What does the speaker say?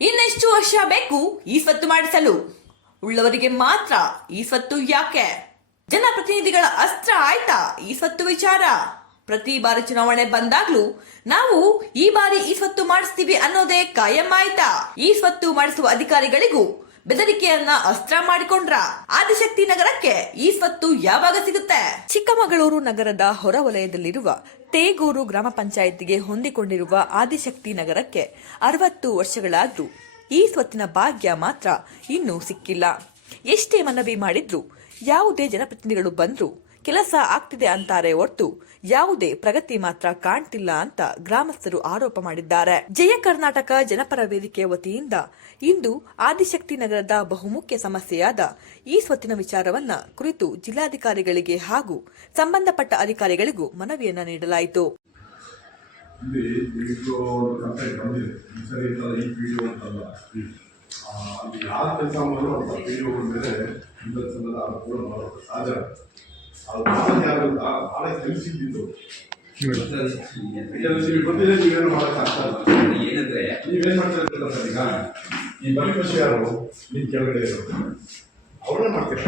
ಇನ್ನೆಷ್ಟು ವರ್ಷ ಬೇಕು ಈ ಸ್ವತ್ತು ಮಾಡಿಸಲು? ಉಳ್ಳವರಿಗೆ ಮಾತ್ರ ಈ ಸ್ವತ್ತು ಯಾಕೆ? ಜನಪ್ರತಿನಿಧಿಗಳ ಅಸ್ತ್ರ ಆಯ್ತಾ ಈ ಸ್ವತ್ತು ವಿಚಾರ? ಪ್ರತಿ ಬಾರಿ ಚುನಾವಣೆ ಬಂದಾಗ್ಲೂ ನಾವು ಈ ಬಾರಿ ಈ ಸ್ವತ್ತು ಮಾಡಿಸ್ತೀವಿ ಅನ್ನೋದೇ ಕಾಯಂ ಆಯ್ತಾ? ಈ ಸ್ವತ್ತು ಮಾಡಿಸುವ ಅಧಿಕಾರಿಗಳಿಗೂ ಬೆದರಿಕೆಯನ್ನ ಅಸ್ತ್ರ ಮಾಡಿಕೊಂಡ್ರ. ಆದಿಶಕ್ತಿ ನಗರಕ್ಕೆ ಈ ಸ್ವತ್ತು ಯಾವಾಗ ಸಿಗುತ್ತೆ? ಚಿಕ್ಕಮಗಳೂರು ನಗರದ ಹೊರವಲಯದಲ್ಲಿರುವ ತೇಗೂರು ಗ್ರಾಮ ಪಂಚಾಯಿತಿಗೆ ಹೊಂದಿಕೊಂಡಿರುವ ಆದಿಶಕ್ತಿ ನಗರಕ್ಕೆ ಅರವತ್ತು ವರ್ಷಗಳಾದ್ರೂ ಈ ಸ್ವತ್ತಿನ ಭಾಗ್ಯ ಮಾತ್ರ ಇನ್ನೂ ಸಿಕ್ಕಿಲ್ಲ. ಎಷ್ಟೇ ಮನವಿ ಮಾಡಿದ್ರು ಯಾವುದೇ ಜನಪ್ರತಿನಿಧಿಗಳು ಬಂದ್ರು ಕೆಲಸ ಆಗ್ತಿದೆ ಅಂತಾರೆ ಹೊರತು ಯಾವುದೇ ಪ್ರಗತಿ ಮಾತ್ರ ಕಾಣ್ತಿಲ್ಲ ಅಂತ ಗ್ರಾಮಸ್ಥರು ಆರೋಪ ಮಾಡಿದ್ದಾರೆ. ಜಯ ಕರ್ನಾಟಕ ಜನಪರ ವೇದಿಕೆ ವತಿಯಿಂದ ಇಂದು ಆದಿಶಕ್ತಿ ನಗರದ ಬಹುಮುಖ್ಯ ಸಮಸ್ಯೆಯಾದ ಈ ಸ್ವತ್ತಿನ ವಿಚಾರವನ್ನ ಕುರಿತು ಜಿಲ್ಲಾಧಿಕಾರಿಗಳಿಗೆ ಹಾಗೂ ಸಂಬಂಧಪಟ್ಟ ಅಧಿಕಾರಿಗಳಿಗೂ ಮನವಿಯನ್ನ ನೀಡಲಾಯಿತು. ಅದು ಭಾಳ ತಿಳಿಸಿದ್ದು ಗೊತ್ತಿದೆ ನೀವೇನು ಮಾಡೋಕ್ಕಾಗ್ತಾ ಇಲ್ಲ. ಏನಂದ್ರೆ? ನೀವೇನ್ ಮಾಡ್ತಾ ಈಗ? ಈ ಬಲಿಪಶು ಯಾರು? ನಿಮ್ ಕೆಳಗಡೆ ಇರೋದು ಅವ್ರನ್ನೇ ಮಾಡ್ತೀರ?